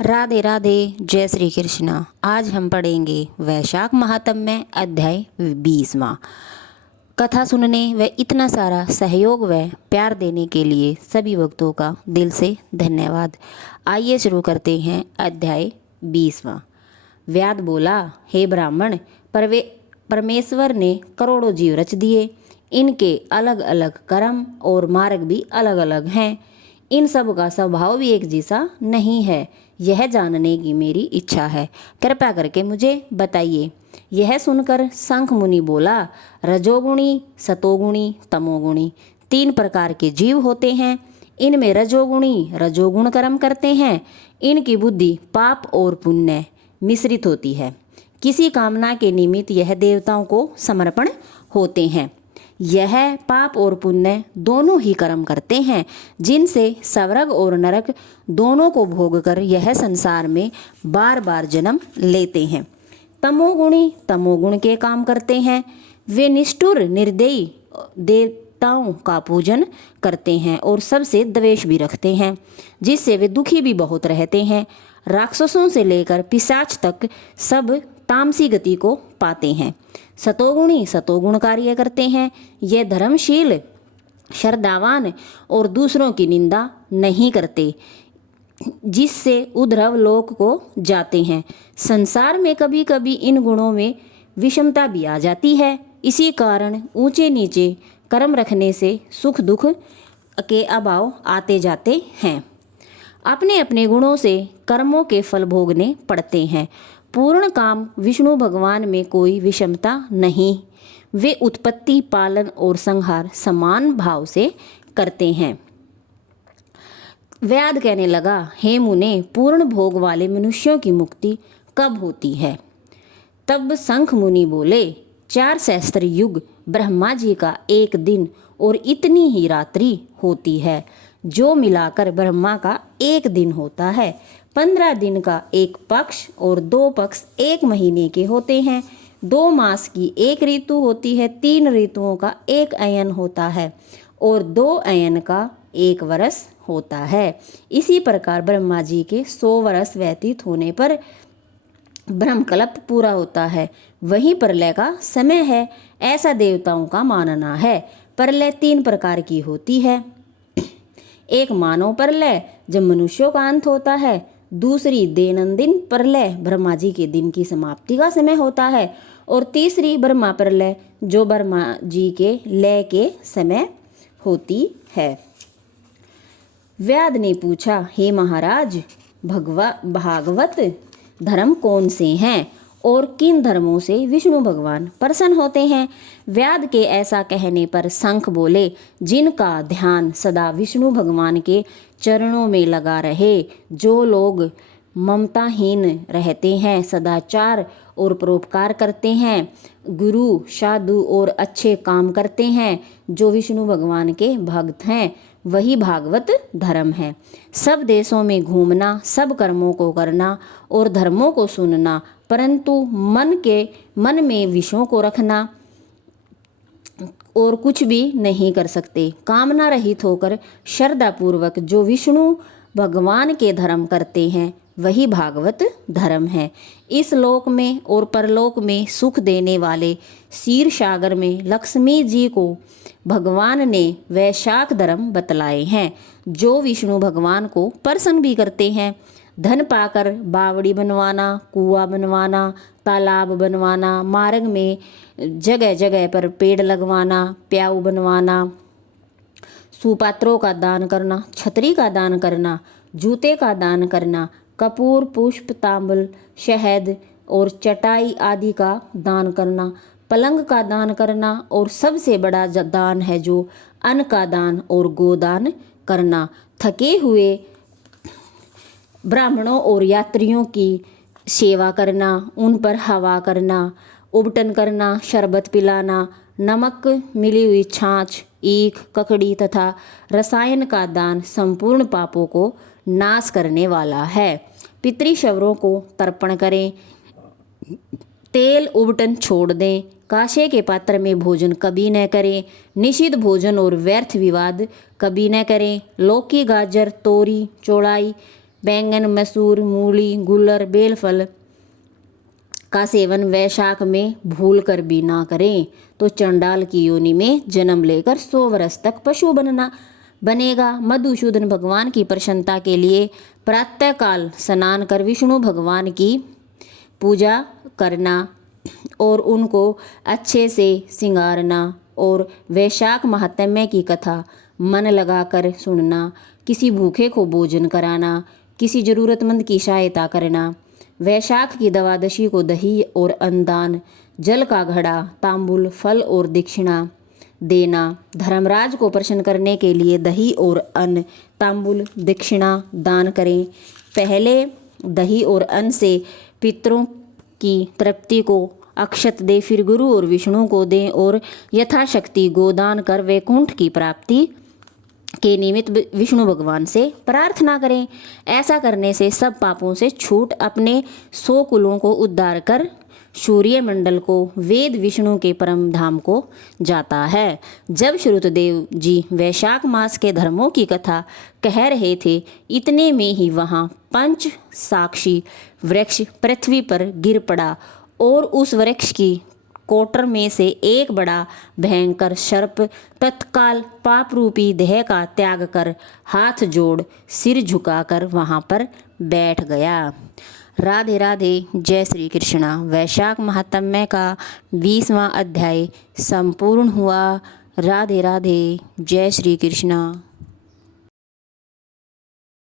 राधे राधे, जय श्री कृष्णा। आज हम पढ़ेंगे वैशाख महात्म्य अध्याय 20वां। कथा सुनने व इतना सारा सहयोग व प्यार देने के लिए सभी भक्तों का दिल से धन्यवाद। आइए शुरू करते हैं अध्याय 20वां। व्याद बोला, हे ब्राह्मण, परमेश्वर ने करोड़ों जीव रच दिए। इनके अलग अलग कर्म और मार्ग भी अलग अलग हैं। इन सब का स्वभाव भी एक जैसा नहीं है। यह जानने की मेरी इच्छा है, कृपया करके मुझे बताइए। यह सुनकर शंख मुनि बोला, रजोगुणी, सतोगुणी, तमोगुणी 3 प्रकार के जीव होते हैं। इनमें रजोगुणी रजोगुण कर्म करते हैं। इनकी बुद्धि पाप और पुण्य मिश्रित होती है। किसी कामना के निमित्त यह देवताओं को समर्पण होते हैं। यह पाप और पुण्य दोनों ही कर्म करते हैं, जिनसे स्वर्ग और नरक दोनों को भोगकर यह संसार में बार बार जन्म लेते हैं। तमोगुणी तमोगुण के काम करते हैं। वे निष्ठुर निर्दयी देवताओं का पूजन करते हैं और सबसे द्वेष भी रखते हैं, जिससे वे दुखी भी बहुत रहते हैं। राक्षसों से लेकर पिशाच तक सब तामसी गति को पाते हैं। सतोगुणी सतोगुण कार्य करते हैं। ये धर्मशील, श्रद्धावान और दूसरों की निंदा नहीं करते, जिससे उद्धव लोक को जाते हैं। संसार में कभी कभी इन गुणों में विषमता भी आ जाती है। इसी कारण ऊंचे नीचे कर्म रखने से सुख दुख के अभाव आते जाते हैं। अपने अपने गुणों से कर्मों के फल भोगने पड़ते हैं। पूर्ण काम विष्णु भगवान में कोई विषमता नहीं। वे उत्पत्ति, पालन और संहार समान भाव से करते हैं। व्याद कहने लगा, हे मुने, पूर्ण भोग वाले मनुष्यों की मुक्ति कब होती है? तब शंख मुनि बोले, 4 सहस्त्र युग ब्रह्मा जी का एक दिन और इतनी ही रात्रि होती है, जो मिलाकर ब्रह्मा का एक दिन होता है। 15 दिन का एक पक्ष और 2 पक्ष 1 महीने के होते हैं। 2 मास की एक ऋतु होती है। 3 ऋतुओं का एक अयन होता है और 2 अयन का 1 वर्ष होता है। इसी प्रकार ब्रह्मा जी के 100 वर्ष व्यतीत होने पर ब्रह्मकल्प पूरा होता है। वही प्रलय का समय है, ऐसा देवताओं का मानना है। प्रलय 3 प्रकार की होती है। एक मानव प्रलय, जब मनुष्यों का अंत होता है। दूसरी दैनंदिन प्रलय, ब्रह्मा जी के दिन की समाप्ति का समय होता है। और तीसरी ब्रह्मा प्रलय, जो ब्रह्मा जी के लय के समय होती है। व्याद ने पूछा, हे महाराज, भागवत धर्म कौन से हैं और किन धर्मों से विष्णु भगवान प्रसन्न होते हैं? व्याद के ऐसा कहने पर शंख बोले, जिनका ध्यान सदा विष्णु भगवान के चरणों में लगा रहे, जो लोग ममताहीन रहते हैं, सदाचार और परोपकार करते हैं, गुरु साधु और अच्छे काम करते हैं, जो विष्णु भगवान के भक्त हैं, वही भागवत धर्म है। सब देशों में घूमना, सब कर्मों को करना और धर्मों को सुनना, परंतु मन में विषयों को रखना और कुछ भी नहीं कर सकते। कामना रहित होकर श्रद्धापूर्वक जो विष्णु भगवान के धर्म करते हैं, वही भागवत धर्म है। इस लोक में और परलोक में सुख देने वाले क्षीर सागर में लक्ष्मी जी को भगवान ने वैशाख धर्म बतलाए हैं, जो विष्णु भगवान को प्रसन्न भी करते हैं। धन पाकर बावड़ी बनवाना, कुआं बनवाना, तालाब बनवाना, मार्ग में जगह जगह पर पेड़ लगवाना, प्याऊ बनवाना, सुपात्रों का दान करना, छतरी का दान करना, जूते का दान करना, कपूर, पुष्प, तांबुल, शहद और चटाई आदि का दान करना, पलंग का दान करना, और सबसे बड़ा दान है जो अन्न का दान और गोदान करना। थके हुए ब्राह्मणों और यात्रियों की सेवा करना, उन पर हवा करना, उबटन करना, शरबत पिलाना, नमक मिली हुई छाछ, ईख, ककड़ी तथा रसायन का दान संपूर्ण पापों को नाश करने वाला है। पितृशवरों को तर्पण करें, तेल उबटन छोड़ दें, कांसे के पात्र में भोजन कभी न करें, निषिद्ध भोजन और व्यर्थ विवाद कभी न करें, लौकी, गाजर, तोरी, चौड़ाई, बैंगन, मसूर, मूली, गुलर, बेलफल का सेवन वैशाख में भूल कर भी ना करें तो चंडाल की योनि में जन्म लेकर 100 वर्ष तक पशु बनेगा। मधुसूदन भगवान की प्रसन्नता के लिए प्रातःकाल स्नान कर विष्णु भगवान की पूजा करना और उनको अच्छे से सिंगारना और वैशाख महात्म्य की कथा मन लगाकर सुनना, किसी भूखे को भोजन कराना, किसी जरूरतमंद की सहायता करना। वैशाख की द्वादशी को दही और अन्नदान, जल का घड़ा, तांबुल, फल और दक्षिणा देना। धर्मराज को प्रसन्न करने के लिए दही और अन्न, तांबुल, दक्षिणा दान करें। पहले दही और अन्न से पितरों की तृप्ति को अक्षत दे, फिर गुरु और विष्णु को दें और यथाशक्ति गोदान कर वैकुंठ की प्राप्ति के निमित्त विष्णु भगवान से प्रार्थना करें। ऐसा करने से सब पापों से छूट अपने 100 कुलों को उद्धार कर सूर्य मंडल को, वेद विष्णु के परम धाम को जाता है। जब श्रुतदेव जी वैशाख मास के धर्मों की कथा कह रहे थे, इतने में ही वहाँ पंच साक्षी वृक्ष पृथ्वी पर गिर पड़ा और उस वृक्ष की कोटर में से एक बड़ा भयंकर सर्प तत्काल पाप रूपी देह का त्याग कर हाथ जोड़ सिर झुकाकर वहाँ पर बैठ गया। राधे राधे, जय श्री कृष्णा। वैशाख महात्म्य का 20वां अध्याय संपूर्ण हुआ। राधे राधे, जय श्री कृष्णा।